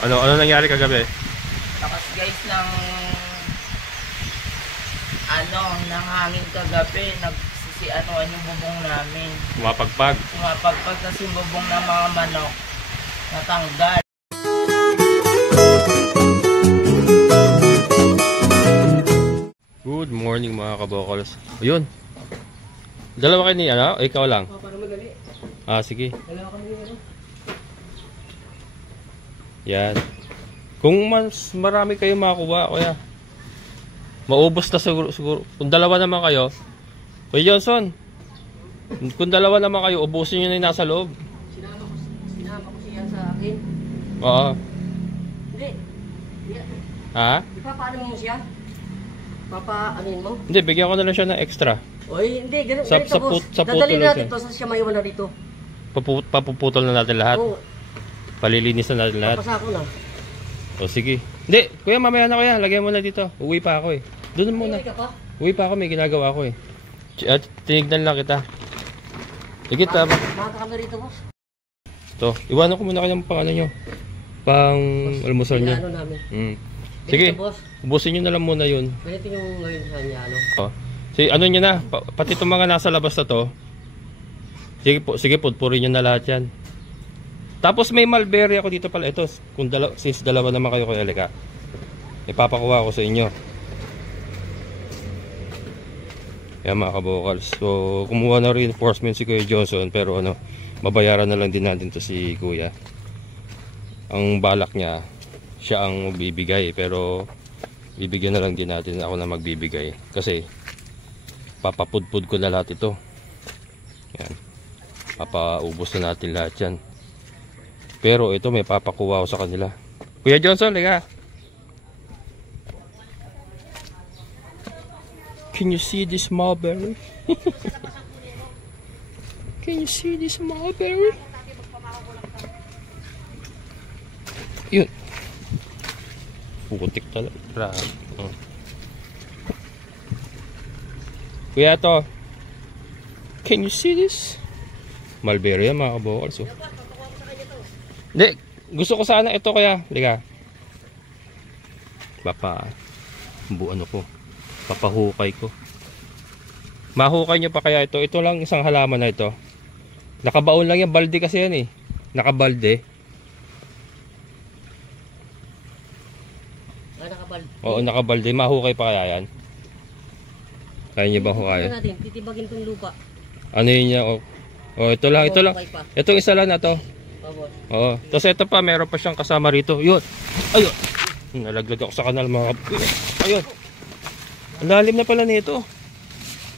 Ano nangyari kagabi? Lakas guys ng ng hangin kagabi. Nagsisianoan yung bubong namin. Pumapagpag. Pumapagpag kasi yung bubong ng mga manok. Natanggal. Good morning mga kabokals. Ayun. Dalawa kayo ni ano? O ikaw lang? Para madali. Sige. Dalawa kami ano? Yan. Kung mas marami kayo makuha, kuya. Maubos na siguro. Kung dalawa naman kayo, Kuya Johnson, kung dalawa naman kayo, ubusin nyo na yung nasa loob. Sinama ko siya sa akin. Oo. Hindi. Ha? Ipapaano mo siya? Papaanin mo? Hindi, bigyan ko na lang siya ng extra. Oy, hindi. Ganito Sa boss. putol Dadalhin lang natin siya. to sa siya maiwan na dito. Papuputol na natin lahat. Oo. Palilinis na natin lahat. Papasa ko na. O sige. Hindi, kuya, mamaya na kuya. Lagyan mo na dito. Uwi pa ako eh. Doon muna. Uwi ka pa? Uwi pa ako, may ginagawa ako eh. At tinignan lang kita. Sige, tama. Baka kami rito, boss. Ito, iwanan ko muna kayong pang ano nyo. Pang almusal nyo. Ano namin. Sige, Ganito, boss. ubusin nyo na lang muna yun. Ganito yung ngayon sa kanya, ano? Sige, ano nyo na. Pati itong mga nasa labas na to. Sige po, purin nyo na lahat yan. Tapos may mulberry ako dito pala. Ito, kung since dalawa naman kayo kay Alika, ipapakuha ko sa inyo. Yan mga kabokals. So, kumuha na reinforcement si Kuya Johnson. Pero ano, mabayaran na lang din natin to si Kuya. Ang balak niya, siya ang magbibigay. Pero, bibigyan na lang din natin ako na magbibigay. Kasi, papapudpud ko na lahat ito. Yan. Papaubos na natin lahat yan. Pero ito may papakuha ko sa kanila. Kuya Johnson, liga. Can you see this mulberry? Can you see this mulberry? Yun. Putik talaga. Kuya to. Can you see this? Mulberry yan mga kabokals. Hindi, gusto ko sana ito kaya. Liga. Ano ko. Papahukay ko. Mahukay nyo pa kaya ito. Ito lang isang halaman na ito. Nakabaon lang yan. Balde kasi yan eh. Nakabalde. Nakabalde. Oo, nakabalde. Mahukay pa kaya yan. Kaya nyo ba hukayan? Titibagin tong lupa. Ano yun niya? Ito lang. Ito lang. Itong isa lang na to. Oo. Tapos ito pa, meron pa siyang kasama rito. Yun. Ayun. Nalaglag ako sa kanal mga ayun. Ang lalim na pala nito.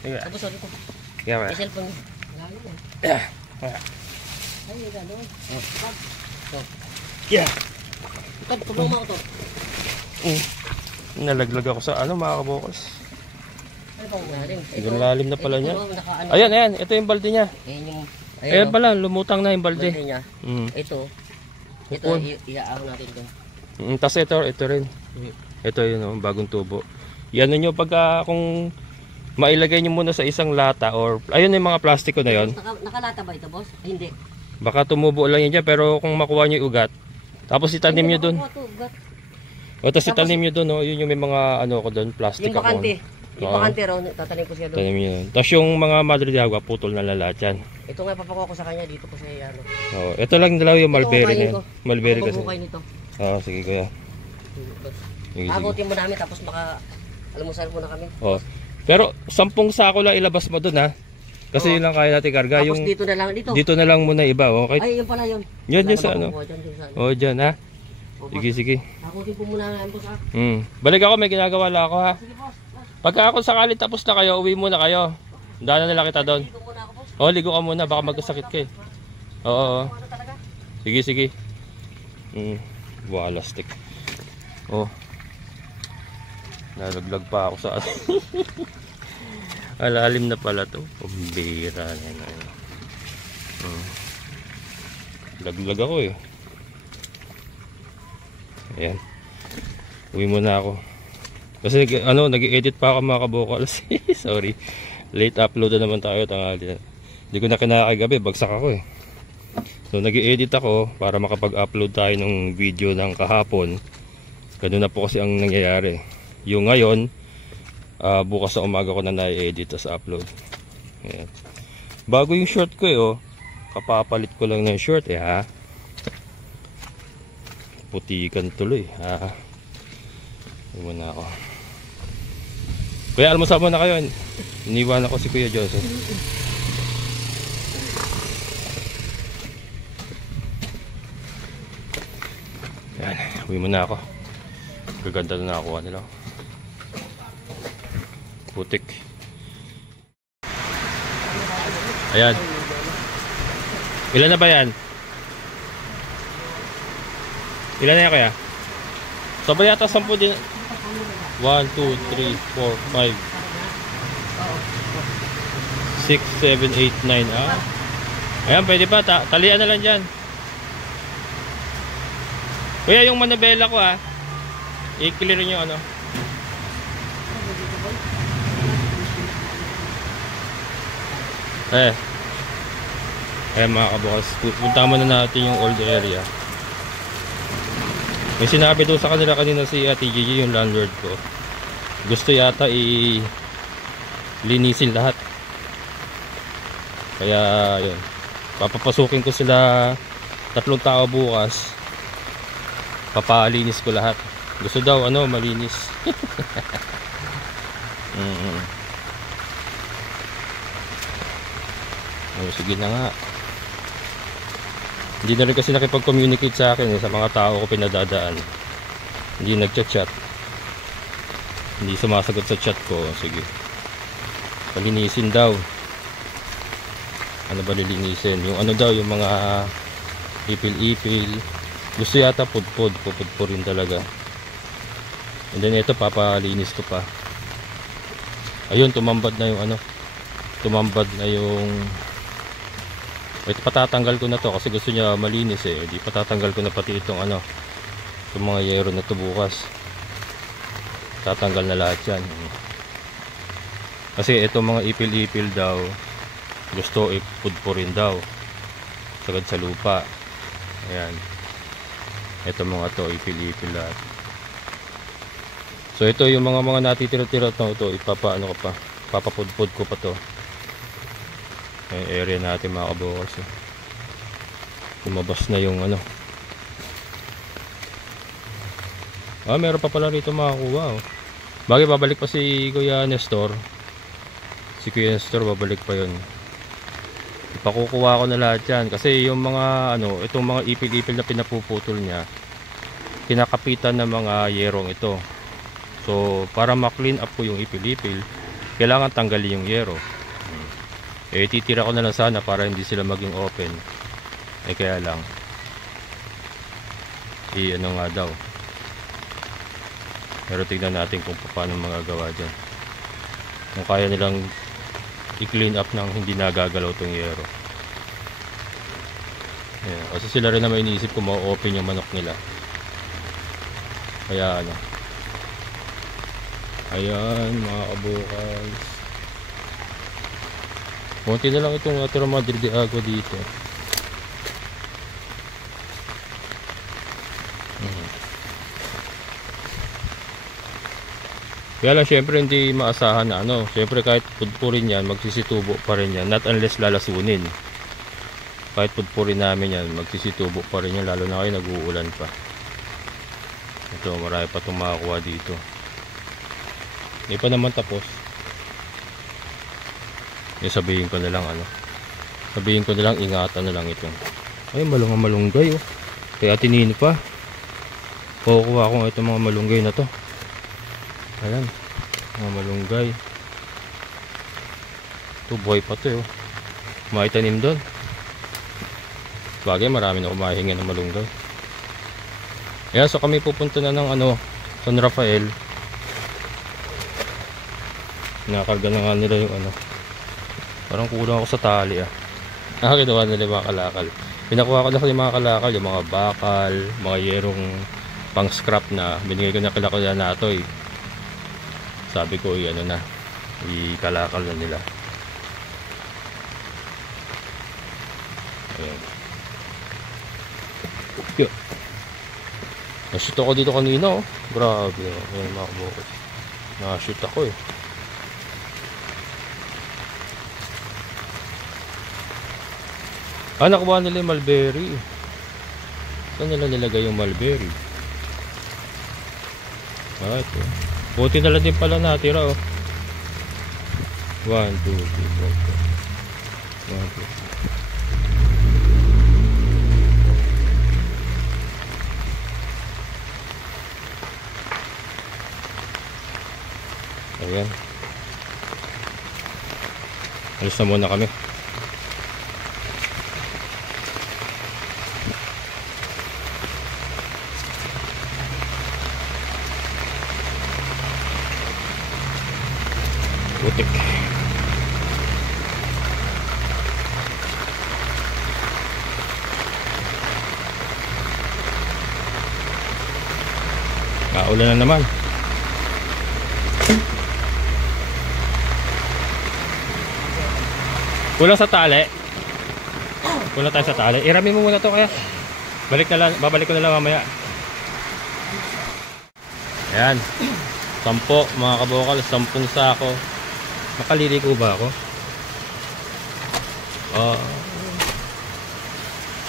Tapos sorry ko. May cellphone. Lalim na. Ay, gano'n. Yeah. Pagpapang mo ito. Nalaglag ako sa ano mga kabokals. Ano pang lalim? Ang lalim na pala niya. Ayan. Ito yung balde niya. Ayan pala, lumutang na yung balde. Ito, iaahon natin doon. Tapos ito rin. Ito yun, bagong tubo. Yan nyo pagka kung mailagay nyo muna sa isang lata or ayun yung mga plastiko na yon. Nakalata ba ito, boss? Hindi. Baka tumubo lang yan dyan, pero kung makuha nyo yung ugat, tapos itanim nyo dun. Tapos itanim nyo dun, yun yung may mga ano ko dun, plastic yung bakante. Yung bakante raw, tatanim ko siya doon. Tanim nyo yun. Tapos yung mga madre de agua, putol na lahat yan. Ito nga papakuha ko sa kanya, dito ko siya ano. Ito lang dalaw yung mulberry na yun. Mulberry kasi. Sige kuya. Agutin mo namin tapos baka almusal muna kami. Pero 10 sako lang ilabas mo dun ha. Kasi yun lang kaya natin karga. Tapos yung dito na lang dito. Dito na lang muna iba, okay? Ay, yun pala yun. Yun sa ano. Dyan ha. Sige. Agutin ko muna ang boss ha. Balik ako, may ginagawa lang ako ha. Sige boss. Pagka ako sakali tapos na kayo, uwi muna kayo. Daan na nila kita doon. Ligo ka muna, baka magkasakit ka eh. Oo. Sige. Wala stick. Nalaglag pa ako sa alalim na pala to. Pambira na yan. Laglag ako eh. Ayan. Uwi muna ako. Kasi nag-edit pa ako mga kabokals. Sorry. Late upload na naman tayo tanghali. Hindi ko na kinakagabi, bagsak ako eh. So nag-i-edit ako para makapag-upload tayo ng video ng kahapon. Ganun na po kasi ang nangyayari. Yung ngayon, bukas sa umaga ko na na-edit as upload. Ayan. Bago yung short ko kapapalit ko lang ng short ha. Putikan tuloy ha. Muna ako. Kuya, almusal muna kayo. Iniwan ako si Kuya Joseph. Yan, uwi muna ako. Gaganda na nakakuha nila. Putik. Ayan. Ilan na ba yan? Ilan na yan kaya? Sabay yata 10 din. 1, 2, 3, 4, 5 6, 7, 8, 9 Ayan, pwede pa, talian na lang dyan. Kuya, yung manabela ko i-clear nyo Ayan mga kabukas, punta muna natin yung old area. May sinabi doon sa kanila kanina si Ate Gigi, yung landlord ko. Gusto yata linisin lahat. Kaya yun, papapasukin ko sila 3 tao bukas. Papalinis ko lahat. Gusto daw malinis. Sige na nga. Hindi na rin kasi nakipag-communicate sa akin sa mga tao ko pinadadaan. Hindi nagchat-chat. Hindi sumasagot sa chat ko. Sige. Palinisin daw. Ano ba lilinisin? Yung daw, yung mga ipil-ipil. Gusto yata pudpud. Pupudpurin talaga. And then ito, papalinis ko pa. Ayun, tumambad na yung tumambad na yung ito, patatanggal ko na to kasi gusto niya malinis di patatanggal ko na pati itong itong mga yero na to bukas. Tatanggal na lahat yan kasi itong mga ipil-ipil daw gusto ipudpurin daw sagad sa lupa. Ayan, itong mga to ipil-ipil lahat. So ito yung mga natitira-tira to ipapaano ko pa, papapudpud ko pa to. Yung area natin mga kabukas lumabas na yung meron pa pala rito makakuha Bagay babalik pa si Kuya Nestor. Si Kuya Nestor babalik pa yun. Ipakukuha ko na lahat yan kasi yung mga itong mga ipil-ipil na pinapuputol niya kinakapitan ng mga yerong ito. So para ma-clean up ko yung ipil-ipil kailangan tanggalin yung yero. Titira ko na lang sana para hindi sila maging open. Kaya lang nga daw. Pero tignan natin kung paano magagawa dyan. Kung kaya nilang i-clean up nang hindi nagagalaw tong yero. Ayan. Kasi sila rin naman iniisip kung ma-open yung manok nila. Kaya ayan mga kabukas, konti na lang itong natira mga dirdiagwa dito. Kaya lang syempre hindi maasahan na syempre kahit pudpurin yan magsisitubo pa rin yan, not unless lalasunin. Kahit pudpurin namin yan magsisitubo pa rin yan, lalo na kayo nag-uulan pa. Ito marami pa itong makakuha dito. Hindi pa naman tapos. Sabihin ko na lang ingatan na lang ito. Ay malunggay kaya tinino pa. Kukuha ko itong mga malunggay na to. Ayan, mga malunggay. Ito buhay pa to may tanim doon. Bagay marami na kumahinga ng malunggay. Ayan, so kami pupunta na ng San Rafael. Nakakarga na nga nila yung parang kulang ako sa tali kinuha nila yung mga kalakal. Pinakuha ko na yung mga kalakal, yung mga bakal, mga yerong pang scrap na binigay ko na kila Kuya Natoy. Sabi ko i-kalakal na nila. Ayan. Yo. Na-shoot ako dito kanina, oh. Grabe, oh. Ayan mga kabukals. Na-shoot ako eh. Nakuha nila yung mulberry. Saan nila nilagay yung mulberry? Ito. Buti na lang din pala natira, oh. 1, 2, 3, 4, 5. 1, 2, 3. Ayan. Alis na muna kami. Putik. Ulan na naman. Kulang sa tali. Kulang tayo sa tali. Irami mo muna to kaya. Babalik ko na lang mamaya. Ayan. 10 mga kabukal, 10 sako. Nakaliligo ba ako?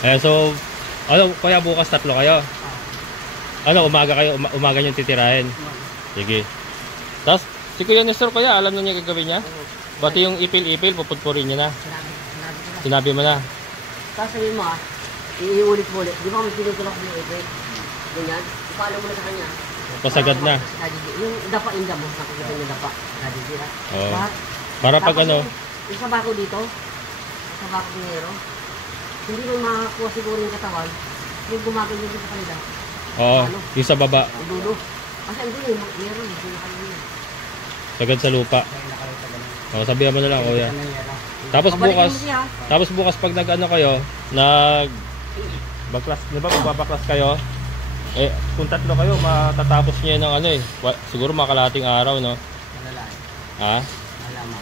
Ayan, so kaya bukas 3 kayo? Umaga kayo, umaga nyo titirahin. Sige. Tapos, si Kuya Nestor kaya, alam na niya gagawin niya? Pati yung ipil-ipil, puputpurin niya na. Sinabi mo na. Tapos sabihin mo iulit-ulit. Di ba kami pinutulak yung ipil? Ganyan. Ipaalam mo na sa kanya. Pasagad na. Yung dapa inda mo, nakikita yung dapa. Para pag ano? Yung sabako dito, sabako nero, hindi mo makakuha siguro yung katawan, yung gumagawin dito sa kanila. Oo, yung sa baba. Ang dulo. Kasi ang dulo, meron. Sagad sa lupa. Sabihan mo na lang, kuya. Tapos bukas pag nag-ano kayo, baklas, di ba magbabaklas kayo? Kung 3 kayo, matatapos niya ng siguro makalating araw, no?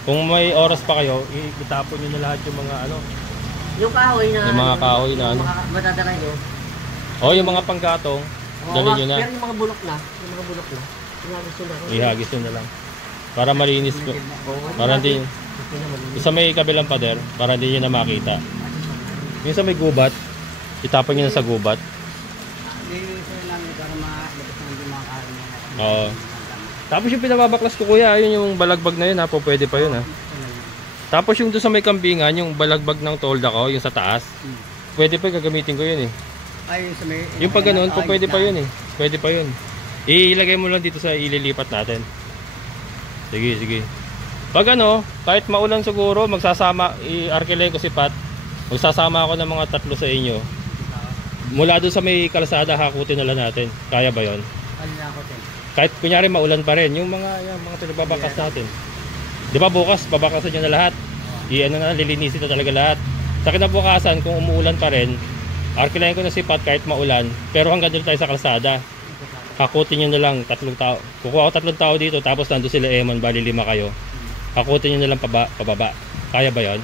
Kung may oras pa kayo, itapon niyo na lahat yung mga yung kahoy na yung mga kahoy na madadala nyo. Yung mga panggatong, dalhin nyo na. Pero yung mga bulok na, ihagis nyo na lang. Para malinis po. Para hindi, isa may kabilang pader, para hindi nyo na makita. Yung sa may gubat, itapon nyo na sa gubat. Tapos yung pinababaklas ko kuya, yun yung balagbag na yun ha, pwede pa yun ha. Tapos yung doon sa may kambingan, yung balagbag ng tolda ko, yung sa taas, pwede pa gagamitin ko yun eh. Yung pag ganoon, pwede pa yun eh. Pwede pa yun. Ilagay mo lang dito sa ililipat natin. Sige. Pag kahit maulan siguro, i-arkilay ko si Pat, magsasama ako ng mga 3 sa inyo. Mula doon sa may kalsada, hakutin na lang natin. Kaya ba yun? Kahit kunyari maulan pa rin, yung mga pinababakas natin. Di ba bukas, babakasan nyo na lahat. Lilinisin na talaga lahat. Sa kinabukasan, kung umuulan pa rin, arkilayan ko na si Pat kahit maulan. Pero hanggang doon tayo sa kalsada. Hakutin nyo na lang 3 tao. Kukuha ko 3 tao dito, tapos nandun sila Emon, bali 5 kayo. Hakutin nyo na lang pababa. Kaya ba yun?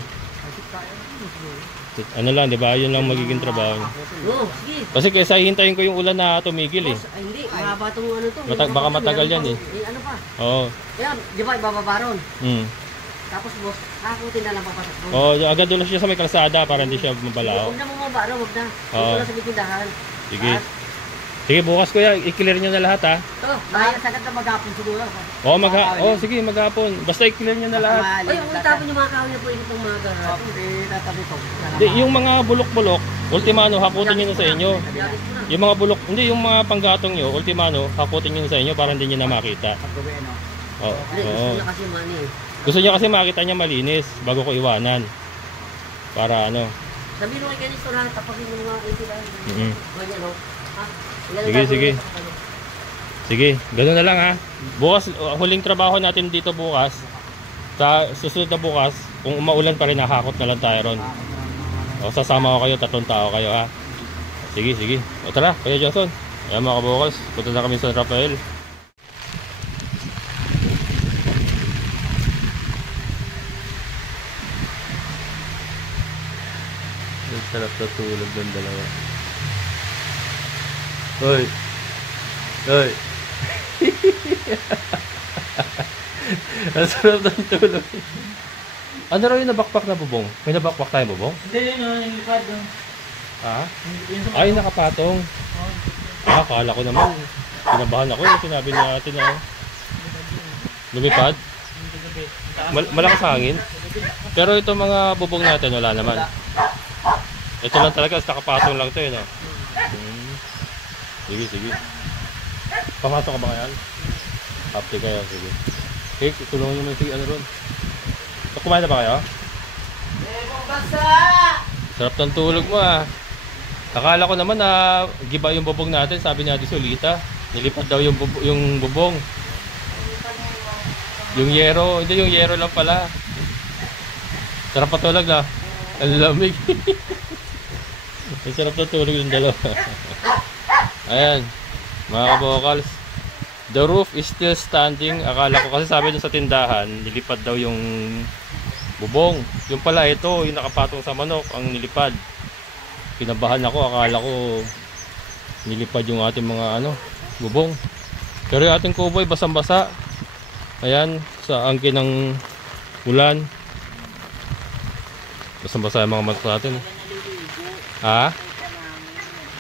Lang, di ba? Yun lang magiging trabaho nyo. Kasi kaysa hintayin ko yung ulan na tumigil eh. Hindi, mahaba itong Baka matagal yan eh. Ano pa? Oo. Yan, di ba ibababaron? Tapos boss, hakutin na lang papasok doon. Agad doon na siya sa may kalsada para hindi siya mabalao. Huwag na mababaro, huwag na. Huwag na sa bitindahan. Sige, bukas kuya, i-clear nyo na lahat ha. Bayan sagad na maghapon siguro. Sige, maghapon. Basta i-clear nyo na lahat. Huwag itapon yung mga kahoy na po itong mga garapon. Yung mga bulok-bulok, ultimano, hakutin nyo na sa inyo. Yung mga bulok, hindi yung mga panggatong nyo, ultimano, hakutin nyo na sa inyo para hindi nyo na makita. Gusto nyo kasi makita niya malinis bago ko iwanan. Para Sabihin mo kay Nestor ha, tapos yung mga itilan. Sige, ganoon na lang ha. Bukas, huling trabaho natin dito bukas. Sa susunod na bukas, kung umaulan pa rin, nakakot na lang tayo ron. Sasama ko kayo, 3 tao kayo ha. Sige. Tara, Kuya Johnson. Ayan mga kabukals, punta na kami sa San Rafael. Sarap na tulog ng dalawa. Hoy. Hoy. Ang sarap ng tulog. Ano raw yung nabakbak na bubong? May nabakbak tayong bubong? Hindi yun, yung lipad doon. Ha? Yun sa Ay, nakapatong. Ah, akala ko naman. Pinabahan ako yung sinabi ni ate na lumipad. Malakas hangin. Pero ito mga bubong natin, wala naman. Ito lang talaga, nakapatong lang ito no? Sige, sige. Pamasok ka ba ngayon? Update kayo, sige. Okay, tulungan nyo mo si ano ron. Kumain na ba kayo? Sarap ng tulog mo ah. Akala ko naman na giba yung bubong natin, sabi ni Ate Solita. Nilipad daw yung bubong. Yung yero, hindi yung yero lang pala. Sarap patulog na. Ang lamig. Ang sarap na tulog yung dalawa. Ayan, mga kabokals. The roof is still standing. Akala ko kasi sabi dun sa tindahan, nilipad daw yung bubong. Yung pala ito, yung nakapatong sa manok, ang nilipad. Kinabahan ako, akala ko nilipad yung ating mga bubong. Pero yung ating kubo ay basang-basa. Ayan, sa angkin ng ulan. Basang-basa yung mga manok natin. Ha?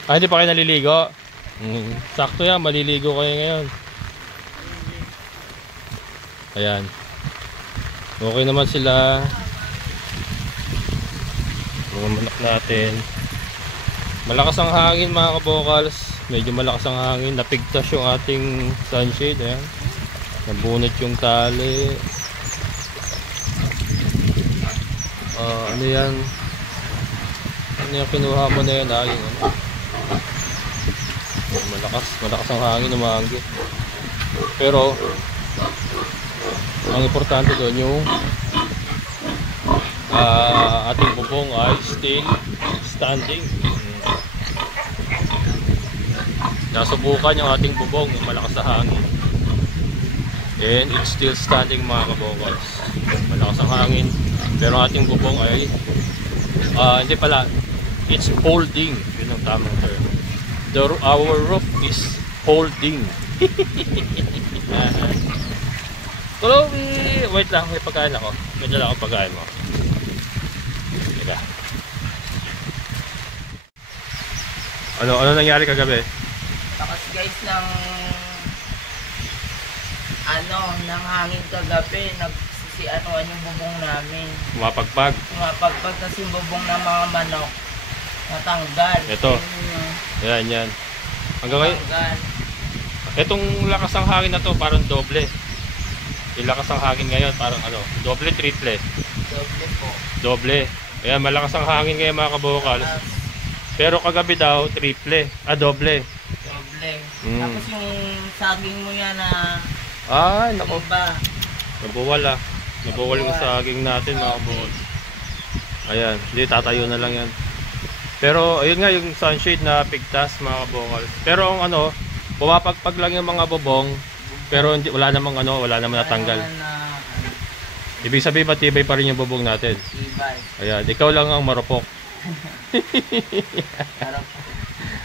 Ah, hindi pa kayo naliligo? Sakto yan, maliligo kayo ngayon. Ayan. Okay naman sila. Mga manok natin. Malakas ang hangin mga kabokals. Medyo malakas ang hangin. Napigtas yung ating sunshade. Ayan. Nabunot yung tali. Ano yan? Ano yung kinuha mo na yan? Ayun. Malakas ang hangin, umahangin. Pero ang importante doon yung ating bubong ay still standing. Nasubukan yung ating bubong yung malakas na hangin, and it's still standing mga kabokals. Malakas ang hangin pero ang ating bubong ay hindi pala, it's holding. Yun ang tamang term. Our roof is holding. Chloe! Wait lang, may pagkain ako. May dala akong pagkain mo. Teka. Ano nangyari kagabi? Tapos guys, ng hangin kagabi, nagsisianuan yung bubong namin. Mapagpag. Mapagpag kasi yung bubong ng mga manok. Natanggal. Ito. Yan. Hanggang ngayon, Natanggal. itong lakas ng hangin na to parang doble. Yung lakas ng hangin ngayon parang doble, triple. Doble po. Doble. Kaya malakas ang hangin ngayon mga kabokal. Pero kagabi daw, triple. Doble. Doble. Mm. Tapos yung saging mo yan na Ay, nako. iba. Nabuwal Nabuwal yung saging natin mga kabokal. Ayan, hindi tatayo na lang yan. Pero ayun nga yung sunshade na pigtas mga kabokal. Pero ang pumapagpag lang yung mga bubong. Pero wala namang natanggal. Ibig sabihin matibay pa rin yung bubong natin. Ibay. Ayan, ikaw lang ang marupok.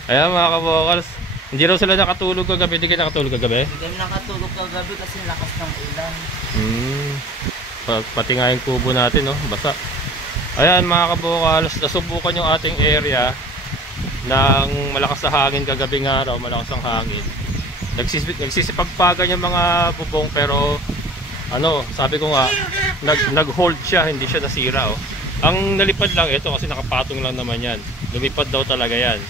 Ayan mga kabokals. Hindi raw sila nakatulog kagabi. Hindi kayo nakatulog kagabi? Hindi kami nakatulog kagabi kasi lakas ng ulan. Pati nga yung kubo natin, basa. Ayan mga kabokals, nasubukan yung ating area ng malakas na hangin kagabi nga raw, malakas ang hangin. Nagsisipagpagan yung mga bubong pero sabi ko nga, nag-hold siya, hindi siya nasira. Ang nalipad lang ito kasi nakapatong lang naman yan. Lumipad daw talaga yan.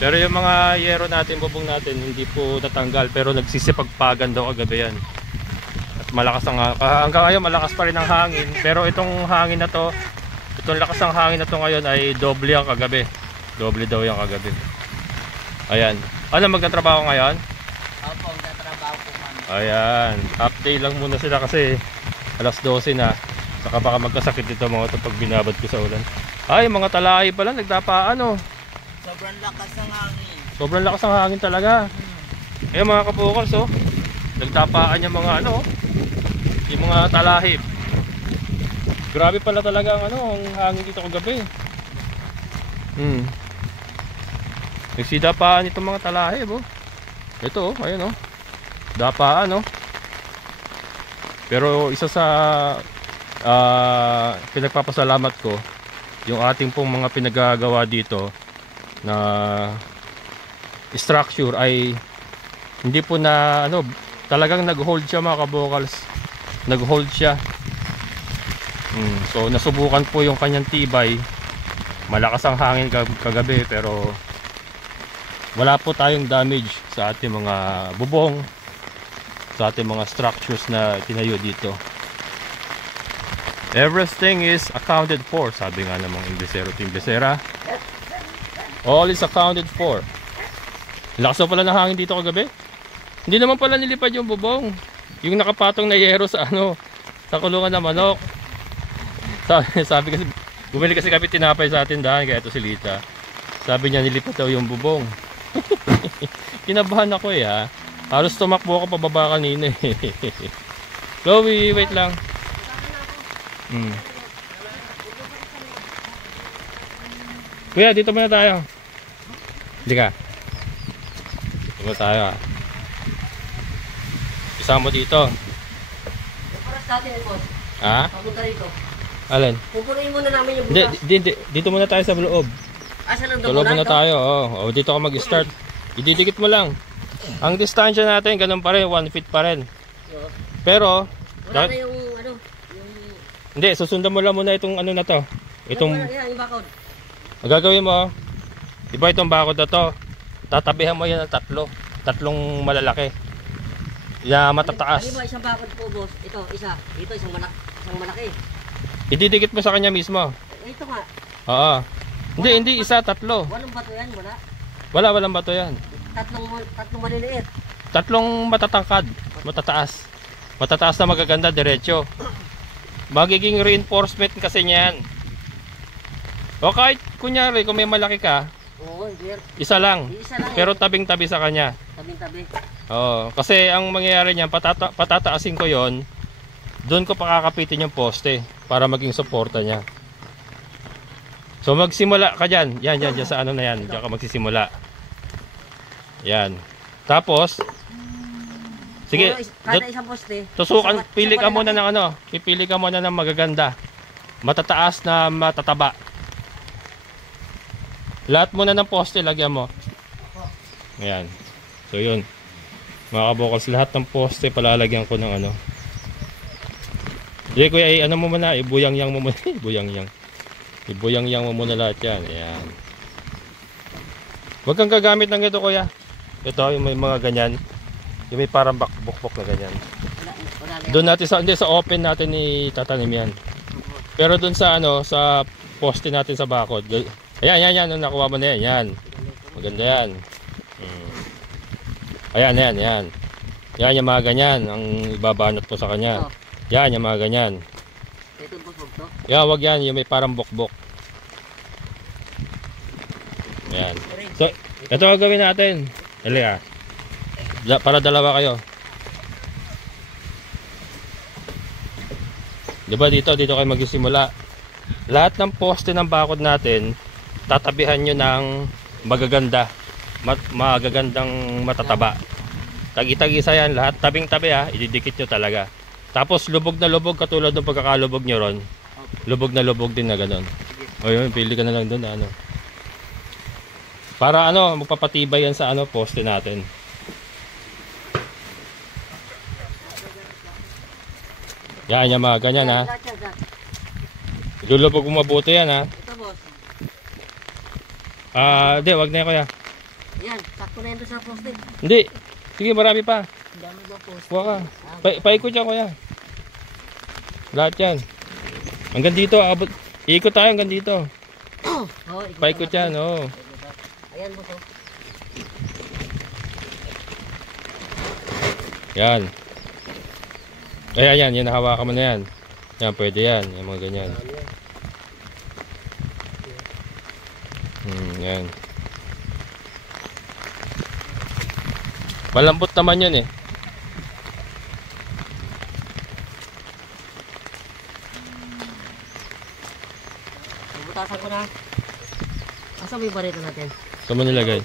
Pero yung mga yero natin, bubong natin, hindi po natanggal pero nagsisipagpagan daw kagabi yan. At malakas hanggang ngayon malakas pa rin ang hangin. Pero itong hangin na to, itong lakas ng hangin na to ngayon ay doble ang kagabi. Doble daw yung kagabi. Ayan. Magtatrabaho ngayon? Opo, nagtatrabaho po kami. Ayan, half day lang muna sila kasi alas 12 na. Saka baka magkasakit dito mga ito pag binabad ko sa ulan. Ay, mga talahi pala, nagdapaan Sobrang lakas ng hangin. Sobrang lakas ng hangin talaga. Ayan mga kabukals nagdapaan yung mga yung mga talahib. Grabe pala talaga ang hangin dito kagabi. Nagsidapaan itong mga talahib, oh. Ito, oh, ayun, oh. Dapaan, oh. Pero isa sa pinagpapasalamat ko, yung ating pong mga pinagagawa dito na structure ay hindi po na ano, talagang nag-hold siya mga kabokals. Nag-hold siya. So nasubukan po yung kanyang tibay. Malakas ang hangin kagabi pero wala po tayong damage sa ating mga bubong, sa ating mga structures na tinayo dito. Everything is accounted for, sabi nga ng mga Inglesero to Inglesera. All is accounted for. Lakas na pala ng hangin dito kagabi. Hindi naman pala nilipad yung bubong. Yung nakapatong na yero sa ano, sa kulungan ng manok. Sabi kasi, bumili kasi kami tinapay sa tindahan, kaya ito si Lita. Sabi niya nilipad daw yung bubong. Kinabahan ako ha. Halos tumakbo ako pababa kanina eh. Chloe, wait lang. Kuya, dito muna tayo. Hindi ka. Dito muna tayo ha. Isama mo dito. Oras natin, boss. Ha? Papunta rito. Alin? Pupunuin muna namin yung Hindi, butas. dito muna tayo sa loob. Sa loob Sa loob muna tayo. Oh, dito ka mag-start. Ididikit mo lang. Ang distansya natin, ganun pa rin. 1 feet pa rin. Pero, wala na yung ano, yung... hindi, susundan mo lang muna itong ano na to. Itong, Yan, yung bakod. ang gagawin mo, diba itong bakod na to, tatabihan mo yan ng tatlong malalaki. Yan, matataas. Ano ba, isang bakod po, boss. Ito, isa. Dito, isang malaki. Ididikit mo sa kanya mismo. Ito nga. Oo. Hindi, isa, tatlo. Walang bato yan, wala. Walang bato yan. Tatlong maliliit. Tatlong matatangkad, matataas. Matataas na magaganda, diretso. Magiging reinforcement kasi niyan. O kahit kunyari kung may malaki ka, Oo, dear. isa lang. Isa lang. Pero tabing-tabi sa kanya. Tabing-tabi. Oo, kasi ang mangyayari niyan, patataasin ko 'yon. Doon ko pakakapitin yung poste para maging suporta niya. So magsimula ka diyan. Yan sa ano na yan. Diyan ka magsisimula. Yan. Tapos sige, Kada isang poste. tusukan, pili ka isang muna malaki. ng ano, pipili ka muna ng magaganda. Matataas na matataba. Lahat muna ng poste lagyan mo. Ayan. So yun. Mga kabokals, lahat ng poste palalagyan ko ng ano. Hindi kuya, ano mo muna, ibuyang-yang mo muna. Ibuyang-yang mo muna lahat yan. Ayan. Huwag kang gagamit ng ito kuya. Ito, yung may mga ganyan. Yung may parang bukbok na ganyan. Wala na yan. Doon natin sa open natin itatanim yan. Pero doon sa ano, sa poste natin sa bakod. Ayan, nakuha mo na yan. Yan. Maganda yan. Ayan. Yan yung mga ganyan. Ang ibabanot ko sa kanya. Yan yung mga ganyan. Ito boss, wag to. Yan, wag yan. Yung may parang bukbok. Ayan. So, ito ang gawin natin. Halika. Para dalawa kayo. Diba dito kayo magsisimula. Lahat ng poste ng bakod natin, tatabihan nyo ng magaganda. Magagandang matataba. Tagi-tagisa yan lahat. Tabing-tabi ha. Ididikit nyo talaga. Tapos lubog na lubog katulad ng pagkakalubog nyo ron. Lubog na lubog din na ganun. O yun, pili ka na lang doon ano. Para ano, magpapatibay yan sa ano, poste natin. Yan, yung mga ganyan ha. Lulubog mo mabuti yan ha. Ito boss. Hindi, wag na yan kuya. Yan, sakto na yan doon sa poste. Hindi. Sige, marami pa. Dami ba poste? Kuha ka. Paikot dyan kuya. Lahat yan. Hanggang dito, abot. Iikot tayo hanggang dito. Paikot yan, oo. Ayan boss. Oh. Yan. Ayan, yan. Hawakan mo na yan. Yan, pwede yan. Yung mga ganyan. Yan. Malambot naman yun eh. Butasan ko na. Asa may barito natin? Saan mo nilagay?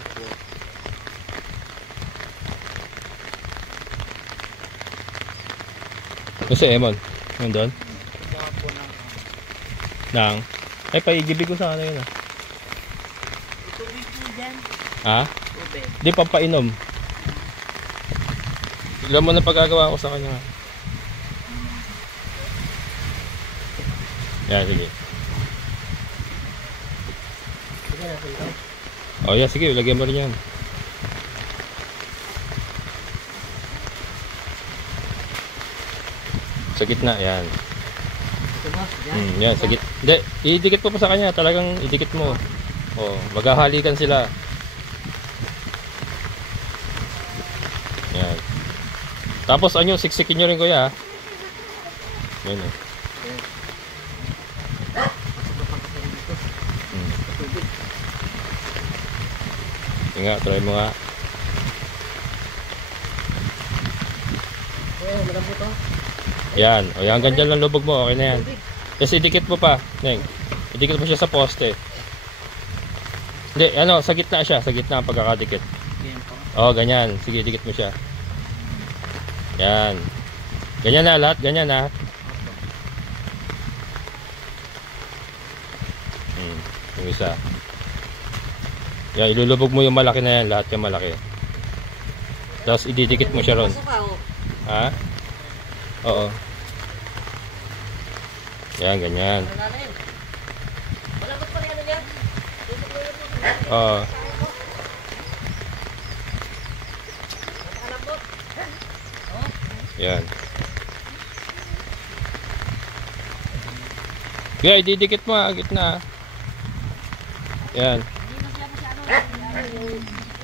Kasi Emon. Yun doon. Kumuha po ng Nang. Ay, paigibig ko sana yun ah. tubig po dyan. Ha? Tubig. Di pampainom. Alam mo na pagkagawa ko sa kanya. Yan, sige. Sige natin ito. Oh, yeah, sige, lagyan mo rin yan. Sa gitna, yan. Ito boss, yan. Yan, sa gitna. Hindi, idikit mo pa sa kanya. Talagang idikit mo. Oh, maghahalikan sila. Yan. Tapos, siksikin nyo rin kuya. Ha? Yan eh. Tubig. Sige nga, try mo nga. Malambot to. Yan. O, yan, hanggang dyan lang lubog mo. Okay na yan. Tubig. Tapos idikit mo pa, Neng. Idikit mo siya sa poste. Hindi, sa gitna siya. Sa gitna ang pagkakadikit. Ganyan po. Oo, ganyan. Sige, dikit mo siya. Yan. Ganyan na lahat. Ganyan na. Yung isa. Yan, ilulubog mo yung malaki na yan. Lahat yung malaki. Tapos ididikit mo siya ron. Pasok ka, oh. Ha? Oo. Yan, ganyan. Wala na yun. Malambot pa rin ano yan. Oo. Malambot. Yan. Kaya ididikit mo ha, gitna. Yan.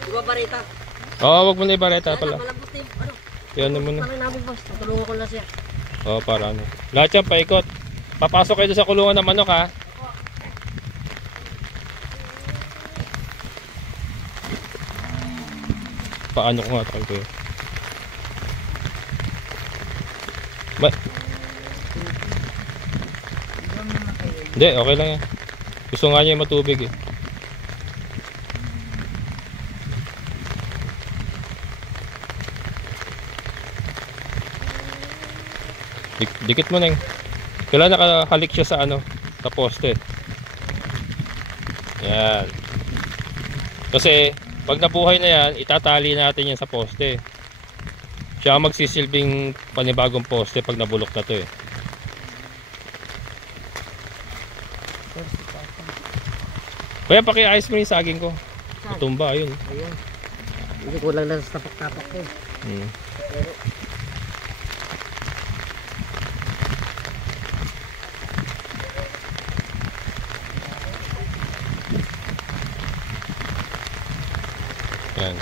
Di ba barita? Oo, wag mo na ibareta pala. Malambot na yung ano. Yan mo na. Tanay namin boss. Tutulungan ko na siya. Oo, para ano. Lahat yan paikot. Papasok kayo sa kulungan ng manok ha. Paano ko nga tayo? Hindi, okay lang yan. Gusto nga niya yung matubig eh. Dikit mo na yung kailangan nakahalik siya sa sa poste. Yan. Kasi pag nabuhay na yan, itatali natin yan sa poste. Siya ang magsisilbing panibagong poste pag nabulok na to eh. Kaya pakiayos mo yung saging ko. Matumba, ayun. Ayun. Hindi ko lang sa tapak-tapak ko. Pero yan.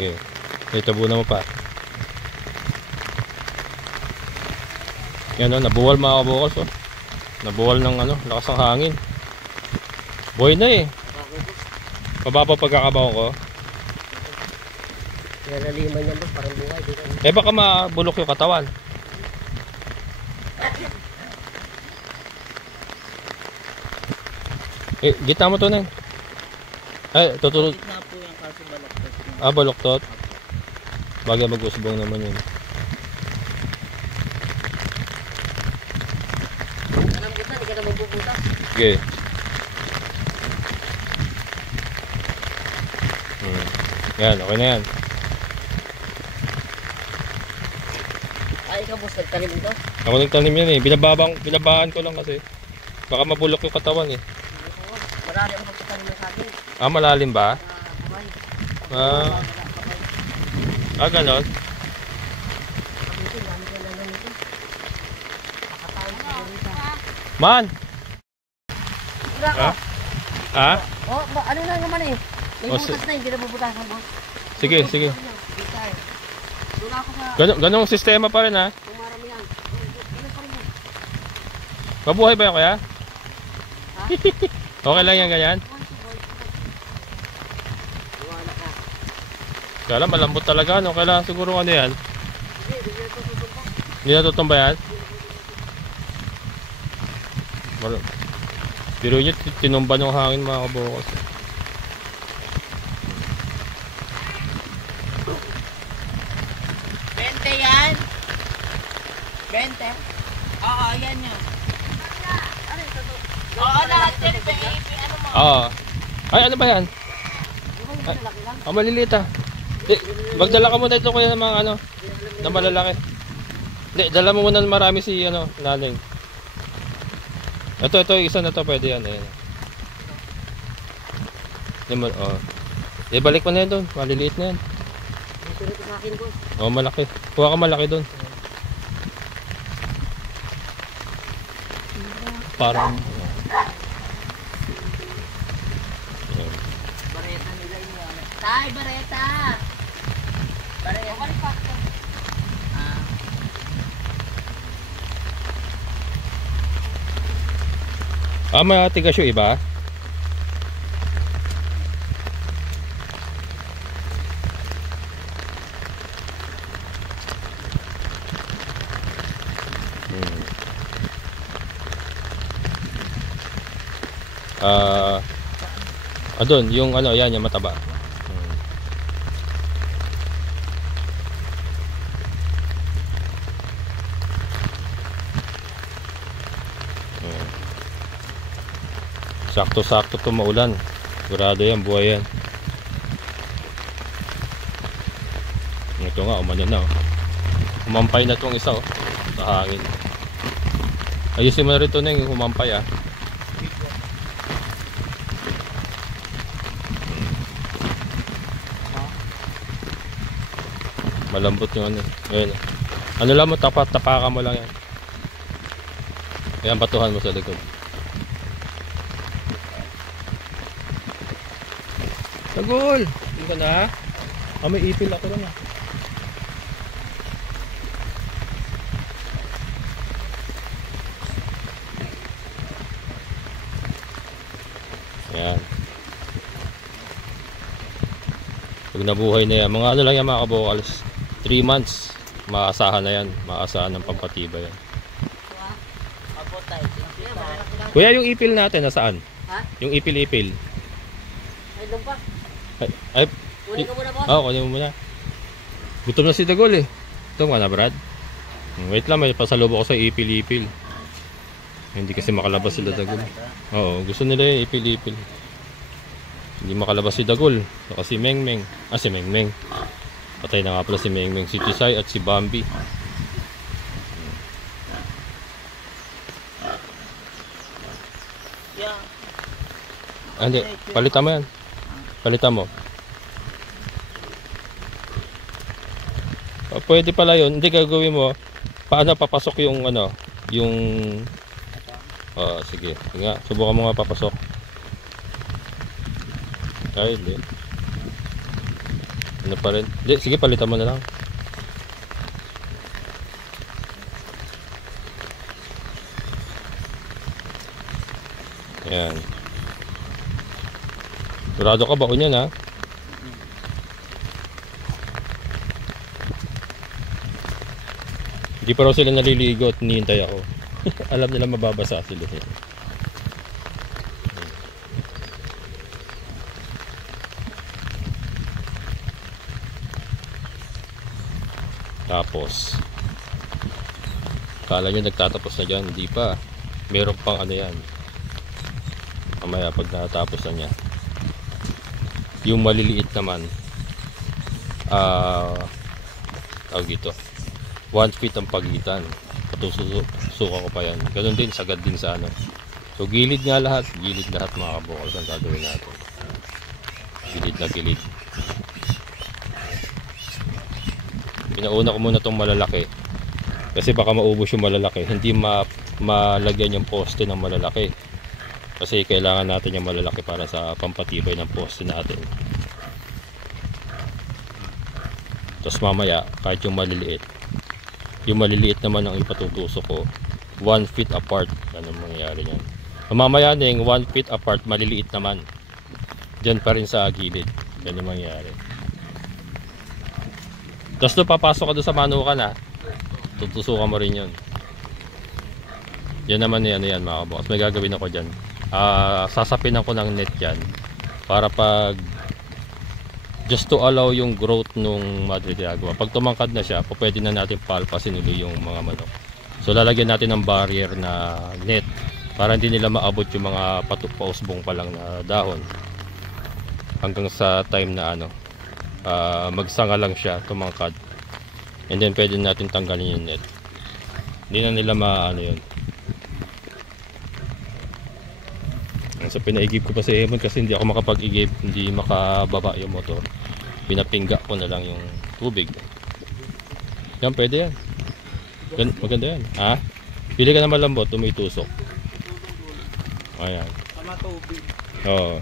Okay. Ito muna mo pa. Yan nabuwal mga kabukals oh. Nabuwal ng lakas ng hangin. Buhay na eh. Mababa pagkakabaw ko. kaya naliman yan boss, parang buhay. Dito. Eh baka mabulok yung katawan. Eh, gitna mo to na. Ay, tutulog. Gitna po yung kaso balaktot. Ah, baluktot. Bagay mag-usbong naman yun. Malambot na, hindi ka na magpupunta. Okay. Yan, okay na yan. Ay, ikaw boss, nagtanim ito. Ako nagtanim yan eh. Binabaan ko lang kasi. Baka mabulok yung katawan eh. Marami ako pagkatanim ng sabi. Ah, malalim ba? Kamay. Ganon. Kapitin, namin ka lang ganito. Pakatayin sa ganito. Man! Wala ko. Ha? Oh, ano na naman eh. May Oh, butas na, hindi na bubutasan boss. Sige, sige. Doon ako sa Ganong sistema pa rin ha. kumaramihan. Ganun pa rin yan. Mabuhay ba yun kaya? Okay lang yan ganyan? Wala ka. Kaya lang malambot talaga no? Kailangan siguro yan? Hindi, hindi na ito tutumpa. Hindi natutumba yan? Pero yun, tinumba ng hangin mga kabukals. Bente yan. Bente. Oo, yan yun. Oo, lahat yan. Ano mo? Oo. Ay, ano ba yan? Ay, maliliit ah. Di, magdala ka muna ito kuya ng mga ano, na malalaki. Di, dala mo muna ng marami si ano, naling. Ito, isa na to, pwede yan. Ayan. Di mo, oh. Di, balik mo na yan doon. Maliliit na yan. Sunod sa akin, boss. Oh, malaki. Kuha ka malaki doon. Parang, Bareta nila yun. Tay, bareta! Bareta. matigas yung iba. Doon, yung ano, yan, yung mataba. Sakto-sakto to maulan. Sigurado yan, buhay yan. Ito nga, umano na. Umampay na tong isa sa hangin. Ayusin mo na rin ito na yung umampay ah. Malambot yung ano. Ayan. Ano lang mo, tapakan mo lang yan. Ayan, batuhan mo sa likod. Tagol! Hindi ka na ha? May ipil ako lang ha. Ayan. Pag nabuhay na yan, mga ano lang yan mga kabukals, 3 months, maasahan na yan. Maasahan ng pampatibay yan. Kapotay. Kuya, yung ipil natin, nasaan? Ha? Yung ipil-ipil. Ay, doon pa. Ay, Kunin ko muna, boss. oo, kunin mo muna. Gutom na si Dagol eh. Ito nga na, Brad. Wait lang, may pasalubok ko sa ipil-ipil. Hindi kasi makalabas sila Dagol. Oo, gusto nila yung ipil-ipil. Hindi makalabas si Dagol. Saka si Mengmeng. Si Mengmeng. Patay na nga pala si Mengmeng. Si Tisay at si Bambi. Yeah. Hindi, palitan mo yan. Palitan mo. Pwede pala yun. Hindi, gagawin mo. Paano papasok yung ano, yung sige. Sige nga, subukan mo nga papasok. Ay, hindi. Ano pa rin? Hindi, sige, palitan mo na lang. Ayan. Sigurado ka, baon yan ha. Hindi pa raw sila naliligo at nihintay ako. Alam nila mababasa sila. Tapos kala nyo nagtatapos na dyan, hindi pa. Meron pang ano yan. Mamaya pag natapos na niya, yung maliliit naman, tawag dito, 1 feet ang pagitan. Patusuka ko pa yan. Ganun din, sagad din sa ano. So gilid nga lahat, gilid lahat mga kabukals ang gagawin natin. Gilid na gilid. Pinauna ko muna itong malalaki kasi baka maubos yung malalaki. Hindi malagyan yung poste ng malalaki kasi kailangan natin yung malalaki para sa pampatibay ng poste natin. Tapos mamaya kahit yung maliliit naman ang ipatutusok ko 1 feet apart. Anong mangyayari yan? Mamaya na yung 1 feet apart, maliliit naman dyan pa rin sa gilid. Ganun mangyayari. Tapos doon papasok ka doon sa manukan ha, tutusukan mo rin yun. Yan naman yan, yan mga kabukas. May gagawin ako dyan. Sasapinan ko ng net yan para pag just to allow yung growth nung Madre de Agua. Pag tumangkad na siya, pwede na natin palpasin uli yung mga manok. So lalagyan natin ng barrier na net para hindi nila maabot yung mga pausbong pa lang na dahon. Hanggang sa time na magsanga lang siya, tumangkad. And then pwede natin tanggalin yung net. Hindi na nila yun. So pinaigib ko pa si Emon kasi hindi ako makapag-igib, hindi makababa yung motor. Pinapingga ko na lang yung tubig. Yan, pwede yan. Maganda yan. Ha? Pili ka na malambot, tumitusok. Ayan. Sama tubig. Oo.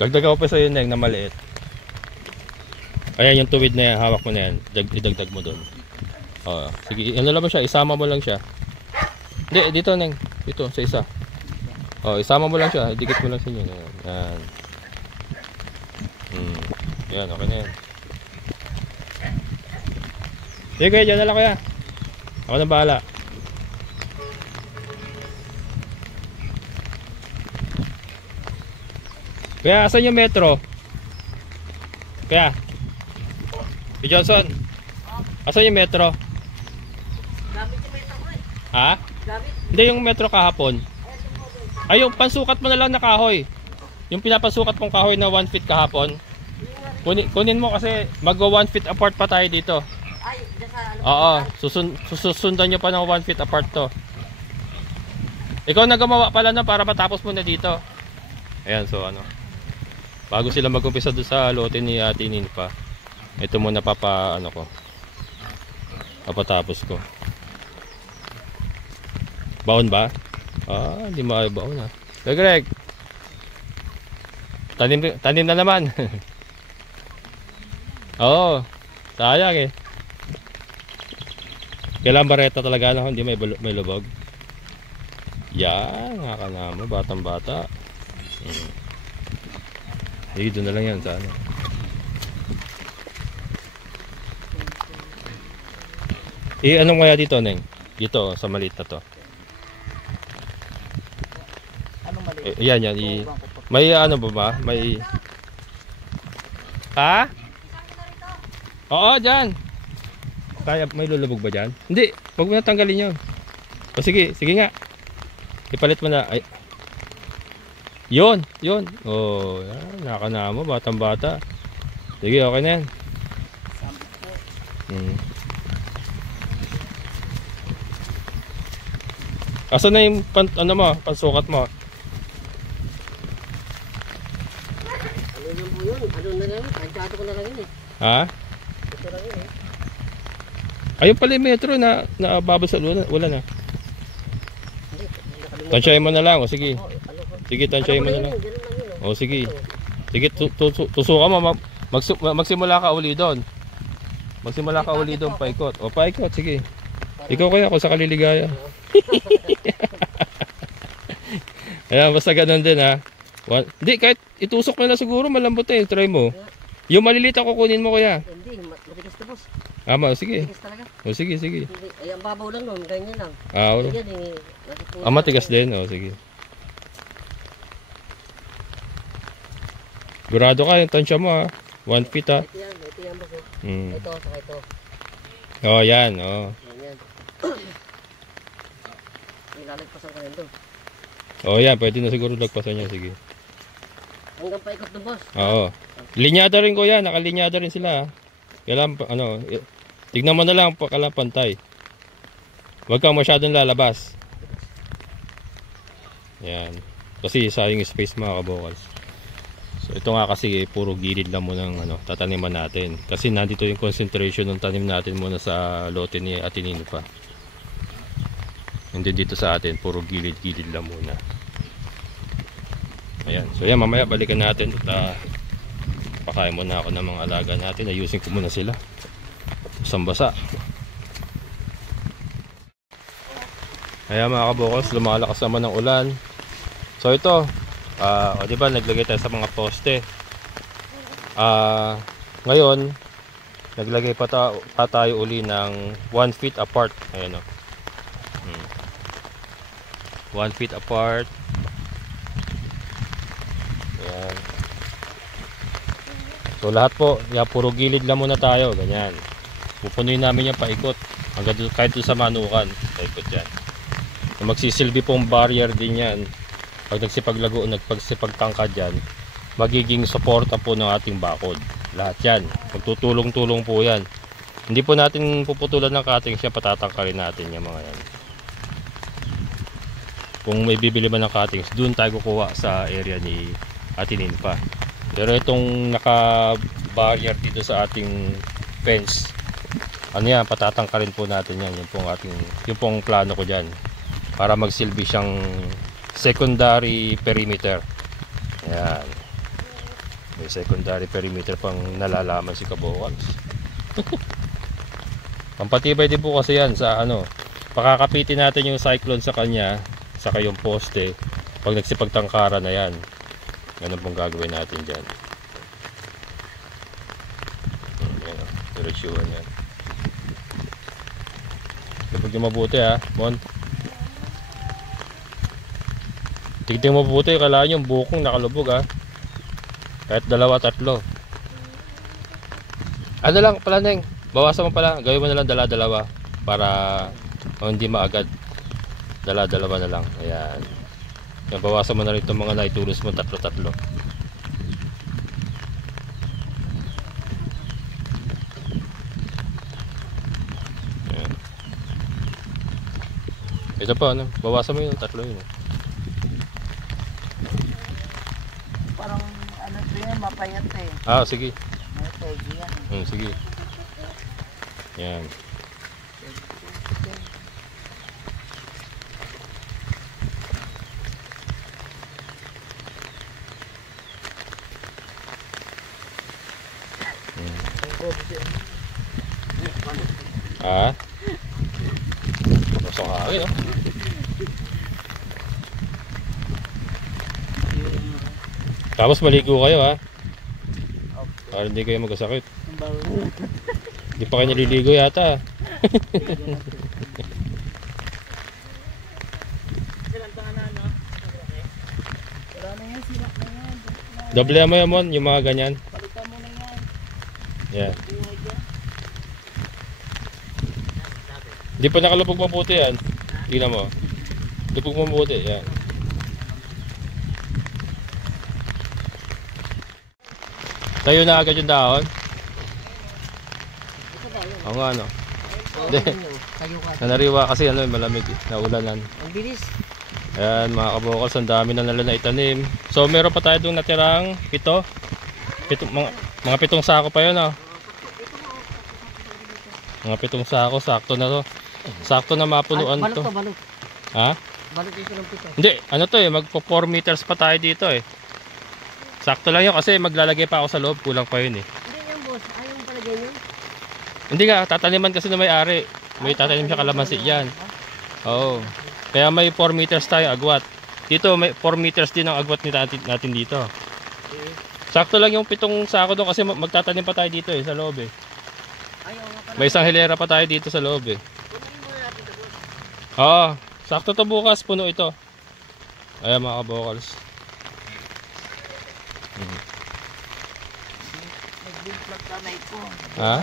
Dagdag ako pa sa yun na maliit. Ayan yung tuwid na yan, hawak mo na yan. Idagdag mo doon. Sige, ano lang mo siya, isama mo lang siya. Hindi, dito Neng. Dito, sa isa. Isama mo lang siya, dikit mo lang sa inyo. Yan. Yan, okay na yan. Sige kuya, dyan na lang kuya. Ako na bahala. Kuya, asan yung metro? Kuya si Johnson, asan yung metro? Gamit yung metro ko eh. Ha? Gamit. Hindi yung metro kahapon. Ay, yung pansukat mo na lang na kahoy. Yung pinapasukat mong kahoy na 1 feet kahapon. Kunin mo kasi magwa 1 feet apart pa tayo dito. Ay, dyan sa Oo, susundan nyo pa ng 1 feet apart to. Ikaw na gumawa pala na para matapos mo na dito. Ayan, so bago sila mag-umpisa doon sa lote ni Ate Ninfa, ito muna papatapos ko. Baon ba? Hindi makabaon ha. Greg, tanim na naman. Oo, sayang eh. Kailangan bareta talaga hindi may lubog. Yan, nakakana mo, batang bata. Sige, doon na lang yan sa anong kaya dito, Neng? Dito, sa maliit na to. Anong mali? Yan. May ba? May... Ha? Oo, dyan. Kaya, may lulubog ba dyan? Hindi, huwag mo na tanggalin yun. Sige nga. Ipalit mo na. Ay. Yun. Yan, nakakana mo, batang bata. Sige, okay na yan. Asan na yung pansukat mo? Ano lang po yun? Ano na lang? Kantado ko na lang yun eh. Ha? Ito lang yun eh. Ayun pala yung metro na babasal. Wala na. Hindi, nakalimutan. Tansyahin mo na lang. O sige. Ano ko? Sige, tansyahin mo na lang. Ganun lang yun. O sige. Sige, tusukan mo. Magsimula ka uli doon. Magsimula ka uli doon. Paikot. O paikot. Sige. Ikaw kaya ako sa kaliligaya. Ayan, basta ganun din ha. Hindi, kahit itusok na lang siguro, malambot eh. Try mo. Yung maliliit ako kunin mo kuya. Hindi, matigas na boss. Sige. Matigas talaga. O sige. Hindi, ay ang babaw lang nun, ganyan lang. Wala. Ganyan eh. Matigas din. O sige. Gurado ka yung tansya mo ha. 1 feet ha. Ito yan boss. Mm. Ito, saka ito. O yan. Ganyan. Ilalagpasan ka rin doon. O yan, pwede na siguro lagpasan niya. Sige. Hanggang paikot doon boss. Oo. Linyada rin ko yan. Nakalinyada rin sila ha. Kailangan tignan mo na lang pantay. Huwag kang masyadong lalabas. Yan. Kasi sayang space mga kabokals. So ito nga kasi puro gilid lang mo ng tataniman natin. Kasi nandito yung concentration ng tanim natin muna sa lote ni Ate Ninfa. Hindi dito sa atin, puro gilid-gilid lang muna. Ayan. So yan, mamaya balikan natin at pakain muna ako ng mga alaga natin. Ayusin ko muna sila. Isang basa. Kaya mga kabukals, lumalakas naman ng ulan. So ito, o diba naglagay tayo sa mga poste. Ngayon, naglagay pa tayo uli ng 1 feet apart. Ayan o. 1 feet apart. Ayan. So lahat po, puro gilid lang muna tayo. Ganyan. Pupunuin namin yung paikot. Hanggang kahit doon sa manukan. Paikot yan. Magsisilbi pong barrier din yan. Pag nagsipaglago o nagpagsipagtangkad yan, magiging suporta po ng ating bakod. Lahat yan. Magtutulong-tulong po yan. Hindi po natin puputulan ng cutting siya, patatangkalin natin yung mga yan. Kung may bibili man ng cuttings, doon tayo kukuha sa area ni Ate Ninfa. Pero itong naka-barrier dito sa ating fence, ano yan, patatangkalin po natin yan. Yung pong plano ko dyan. Para magsilbi siyang secondary perimeter. Ayan. May secondary perimeter pang nalalaman si Kabukals. Pampatibay din po kasi yan sa ano. Pakakapitin natin yung cyclone sa kanya, saka yung poste. Pag nagsipagtangkara na yan. Ganun pong gagawin natin dyan. Ayan, diretsuhan yan. Kapag yung mabuti ha, Mon. Tignan mo mabuti, kailangan yung bukong nakalubog ha. Kahit 2-3. Ano lang pala Neng, bawasan mo pala, gawin mo na lang dala-dalawa para hindi maagad. Dala-dalawa na lang. Ayan. Yan, bawasan mo na rin itong mga naitulos mo 3-3. Ayan. Ito pa ano, bawasan mo yung 3 yun. Parang ano ito yan, mapayat eh. Sige. May pegi yan. Sige. Yan. Masok hangin, no? Tapos maligo kayo, ha? Para hindi kayo magkasakit. Hindi pa kayo naliligo yata. Doble mo yan, Mon, yung mga ganyan. Palitan mo na yan. Yan. Hindi pa nakalubog mabuti yan. Tingnan mo. Lubog mabuti, yan. Tayo na agad yung dahon. Oo nga, no? Hindi. Nanariwa kasi ano, malamig. Naulanan. Ang bilis. Ayan mga kabukals, ang dami na nila na itanim. So meron pa tayo doon natirang 7. Mga 7 sako pa yun, oh. Mga 7 sako, sakto na to. Sakto na mapunuan to. Balot. Ha? Balot ito ng 7. Hindi, ano to eh, magpo 4 meters pa tayo dito eh. Sakto lang yun kasi maglalagay pa ako sa loob, kulang pa yun eh. Hindi yan boss, ayaw mo palagay yun. Hindi nga, tataniman kasi na may-ari. May tatanim siya kalamansi dyan. Oo. Kaya may 4 meters tayo agwat. Dito may 4 meters din ang agwat natin dito. Sakto lang yung 7 sako doon kasi magtatanim pa tayo dito eh, sa loob eh. May isang hilera pa tayo dito sa loob eh. Oo, sakto to bukas, puno ito. Ayan mga kabukals. Nag-green flag kamay ko. Ha?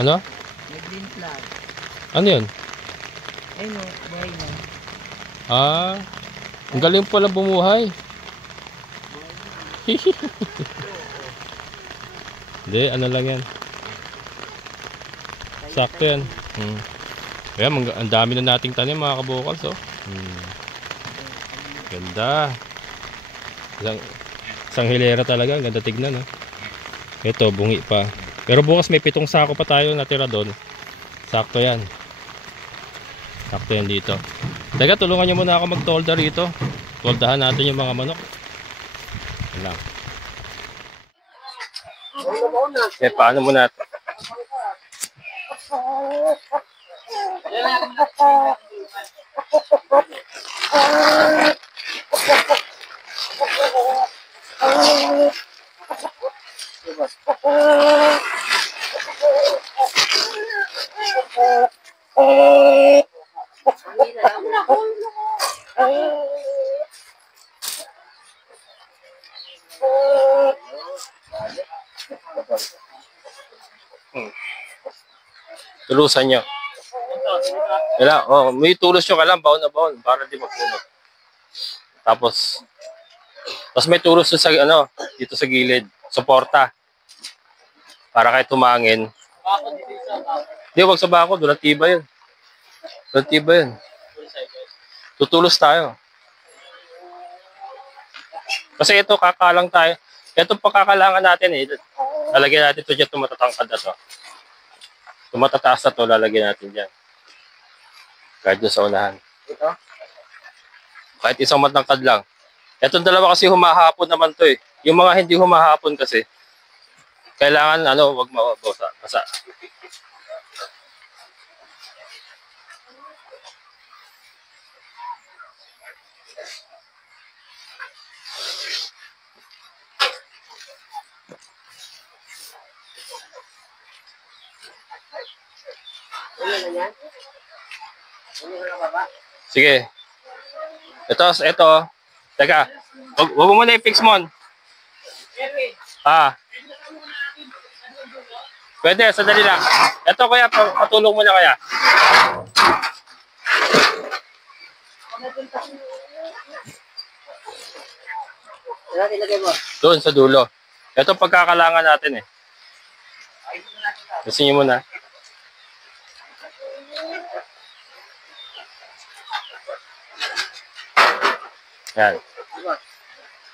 Ano? Nag-green flag. Ano yun? Ayun o, buhay na. Ang galing pala bumuhay. Hindi, ano lang yan. Sakto yan. Kaya ang dami na nating tanim mga kabukals, oh. Ganda. Isang hilera talaga, ganda tignan, oh. Ito, bungi pa. Pero bukas may 7 sako pa tayo natira doon. Sakto yan. Sakto yan dito. Teka, tulungan nyo muna ako mag-tolda rito. Toldahan natin yung mga manok. Yan lang. Paano muna ito? Tulusan nyo. Wala, oh, may tulos nyo ka lang, baon na baon, para di magpuno. Tapos may tulos dun sa, ano, dito sa gilid, suporta. Para kahit tumangin. Hindi, wag sa bako, doon ang tiba yun. Doon ang tiba yun. Tutulos tayo. Kasi ito, kakalang tayo. Ito pagkakalangan natin eh. Lalagyan natin ito dyan, tumatatangkad na to. Tumatataas na to, lalagyan natin dyan. Kahit doon sa unahan. Ito? Kahit isang matangkad lang. Itong dalawa kasi humahapon naman to eh. Yung mga hindi humahapon kasi, kailangan ano, wag mabasa. Basa. Ano na yan? Ano na baba? Sige. Ito. Teka. Wag mo muna i-fix mo. Ah. Pwede, sandali lang. Ito kuya, patulong mo na kaya. Ano ilagay mo? Doon sa dulo. Ito pagkakalangan natin eh. Gusto niyo muna. Yan.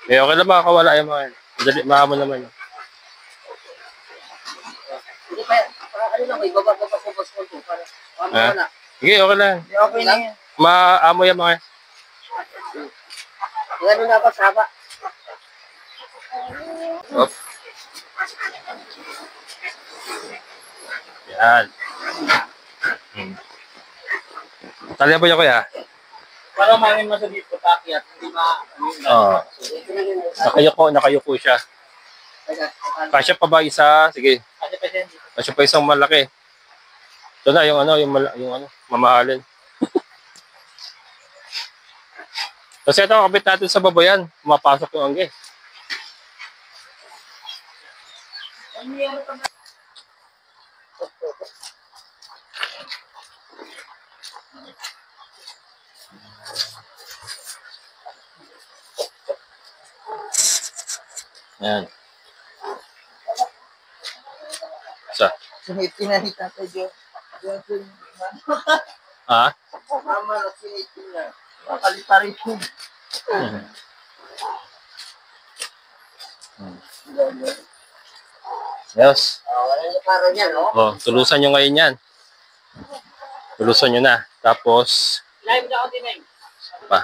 Eh, okay lang makakawala yung mga yan. Dali, maamo naman yun. Hindi pa, ano lang, ibaba ko para mawala. Sige, okay lang. Okay lang yan. Maamo yung mga yan. Gano'n na ba, saba? Op. Yan. Talihan po niya kuya. Para mamin mo sa dito, takiat, hindi ba? Oo. Nakayuko siya. Kasya pa ba isa? Sige. Kasi pa siya dito. Kasya pa isang malaki. Ito na yung mamahalin. Kasi ito, kapit natin sa babayan. Pumapasok yung angge. Yan. Isa. Sinitin na ni Tatay Jo. Ah? Mama, sinitin na. Makalita rin yun. Yes. Wala niyo parang yan, no? Oh, tulusan nyo ngayon yan. Tulusan nyo na. Tapos, Live na ako din pa.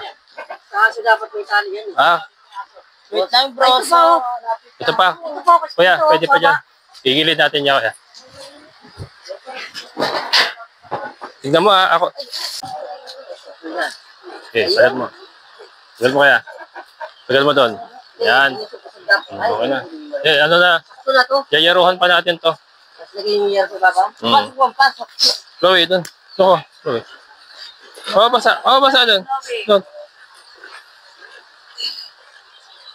Kaso dapat may tali yan. Ah, Wait lang, bro. ito pa. Kuya, pwede pa dyan. Igilid natin niya kuya. Tignan mo ako. Okay, sagat mo. Sagat mo kaya. Sagat mo doon. Yan. Okay na. Eh, ano na. Ito na to. Yayaruhan pa natin to. Tapos lagay yung year sa baba. Mm. Pasok. Chloe, doon. Ito ko. Chloe. Basa doon. Doon.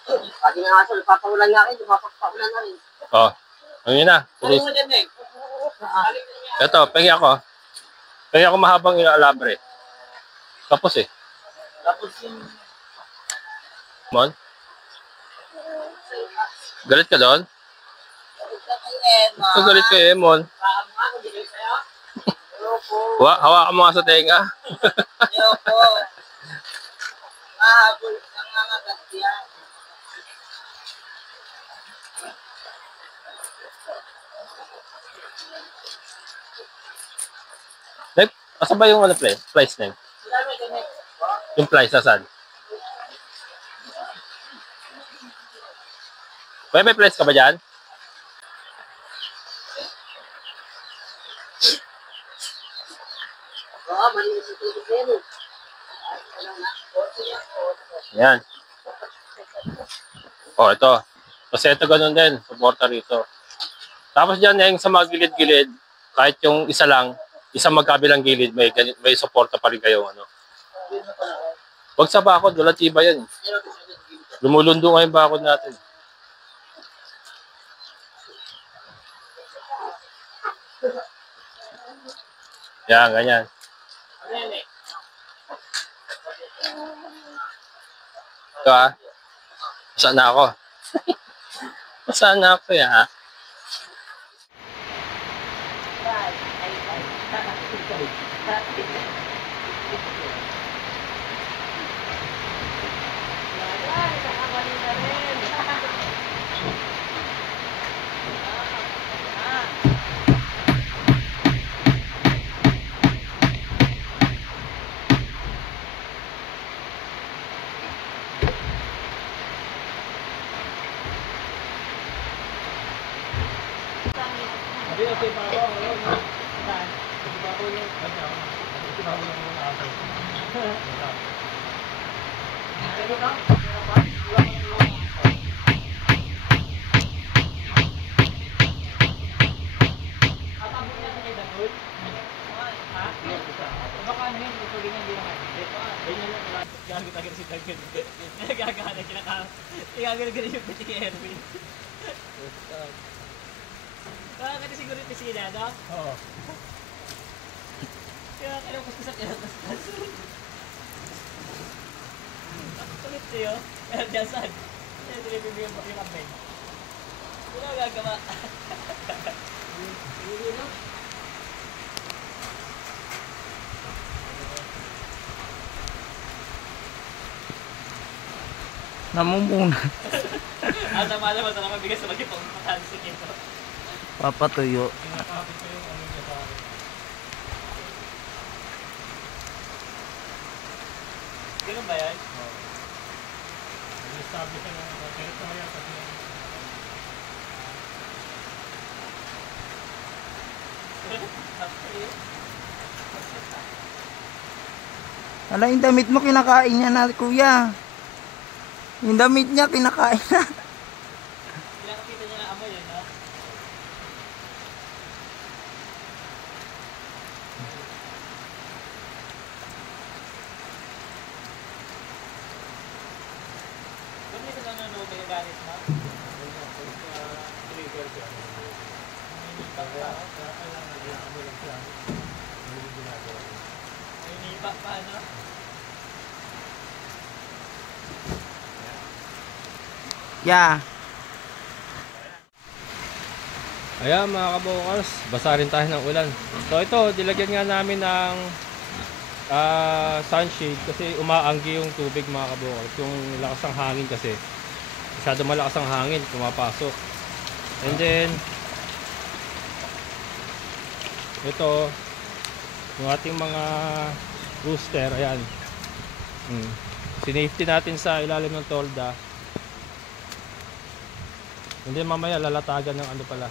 Pati na nga sa papakulan nga kayo, mapagpakulan na rin. Oh. Ano yun na. Tulus. Ito, pengi ako. Pengi ako mahabang ilalabre. Tapos eh. Tapos yung... Mon? Galit ka doon? Ito galit ka eh, Mon. Hawakan mo nga sa tenga. Ayoko. Mahabol ang mga gantiyan. Like, asa ba yung ano, flies na yun? Yung flies, asan? May flies ka ba dyan? Oo, malinis yung tubig na yan eh. Yan. Oh, ito. Kasi ito ganun din. Suporta rito. Tapos dyan, yung sa mga gilid-gilid, kahit yung isa lang, isang magkabilang gilid, may suporta pa rin kayo, ano. Wag sa bakod, wala tiba yan. Lumulundo nga yung bakod natin. Yan, ganyan. Ito ah. Saan na ako? Saan na ako ya? Kasi siguro ito sila, no? Oo. Kaya kailangan ko sa kailangan. Kulit siyo. Kaya dyan saan? Kaya sinibibigyan mo yung kampay. Wala gagawa. Namumuna. Asa mala mo talaga mabigas sa maging pang-patansin ito. Papatuyo. Pinakapit ko yung ano niya sa akin. Ganun ba yan? Oo. Nag-establish na ng territory at Ala, yung damit mo kinakain niya na, kuya. Yung damit niya kinakain na. Pinakita niya na amoy yun, no? Kung dito na nanonood yung galit mo? Ninipa pa, no? Yeah. Ayan mga kabukals, basa rin tayo ng ulan. So ito, dilagyan nga namin ng sunshade kasi umaanggi yung tubig mga kabukals. Yung lakas ng hangin kasi. Masyado malakas ang hangin, pumapasok. And then, ito, yung ating mga rooster, ayan. Sinafety natin sa ilalim ng tolda. Hindi mamaya lalatagan ng ano pala.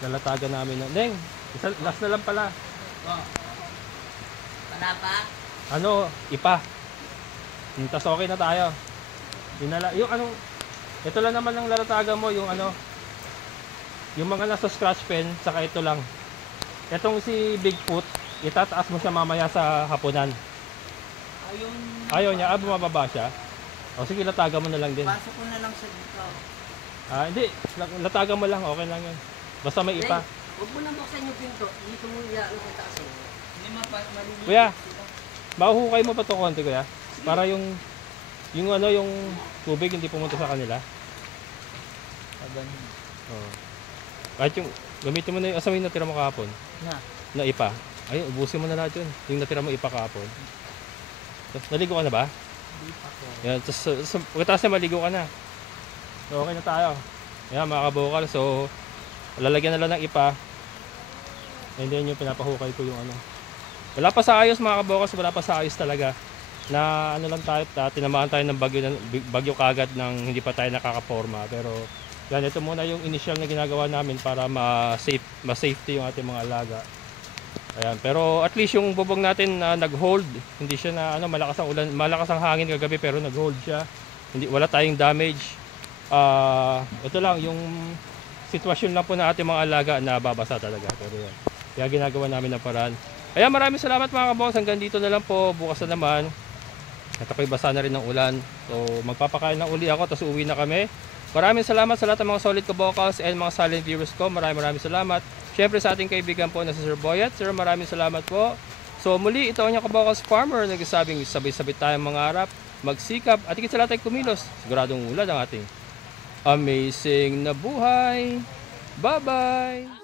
Lalatagan namin ng Deng, last na lang pala. Oh. Wala pa? Ano, ipa. Tapos okay na tayo. Yung anong ito lang naman ang lalatagan mo, yung ano, yung mga nasa scratch pen, saka ito lang. Itong si Bigfoot, itataas mo siya mamaya sa hapunan. Ayun. Ayaw niya, bumababa siya. O sige, latagan mo na lang din. Pasok ko na lang sa dito. Hindi, latagan mo lang, okay lang yan. Basta may ipa. Huwag mo na buksan yung pinto. Dito mo yan sa taas. Hindi maliliit. Kuya, mahuhukay mo pa ito konti, kuya. Para yung ano, yung tubig hindi pumunta sa kanila. Oh. Kahit yung gamitin mo na yung asawin na natira mo kahapon. Na ipa. Ay, ubusin mo na lahat yun. Yung natira mo ipa kahapon. Tapos, naligo ka na ba? Hindi pa ko. Yan, tapos pagkatapos na maligo ka na. So, okay na tayo. Yan mga kabukal. So, lalagyan na lang ng ipa. And then yung pinapahukay ko yung ano. Wala pa sa ayos mga kabukal. Wala pa sa ayos talaga. Na ano lang tayo, tinamaan tayo ng bagyo kagad ng hindi pa tayo nakakaporma. Pero yan, ito muna yung initial na ginagawa namin para ma-safety yung ating mga alaga. Ayan, pero at least yung bubong natin nag-hold. Hindi siya na ano, malakas ang ulan, malakas ang hangin kagabi pero nag-hold siya. Wala tayong damage. Ito lang yung sitwasyon lang po na ating mga alaga na babasa talaga. Pero yan. Kaya ginagawa namin ng paraan. Kaya maraming salamat mga kaboss. Hanggang dito na lang po. Bukas na naman. At ako'y basa na rin ng ulan. So magpapakain na uli ako. Tapos uuwi na kami. Maraming salamat sa lahat ng mga solid kabokals and mga silent viewers ko. Maraming salamat. Siyempre sa ating kaibigan po na si Sir Boyet. Sir, maraming salamat po. So muli, ito ang inyong kabokals farmer. Nagsasabing sabay-sabay tayong mangarap, magsikap, at higit sa lahat ay kumilos. Siguradong ulad ang ating amazing na buhay. Bye-bye!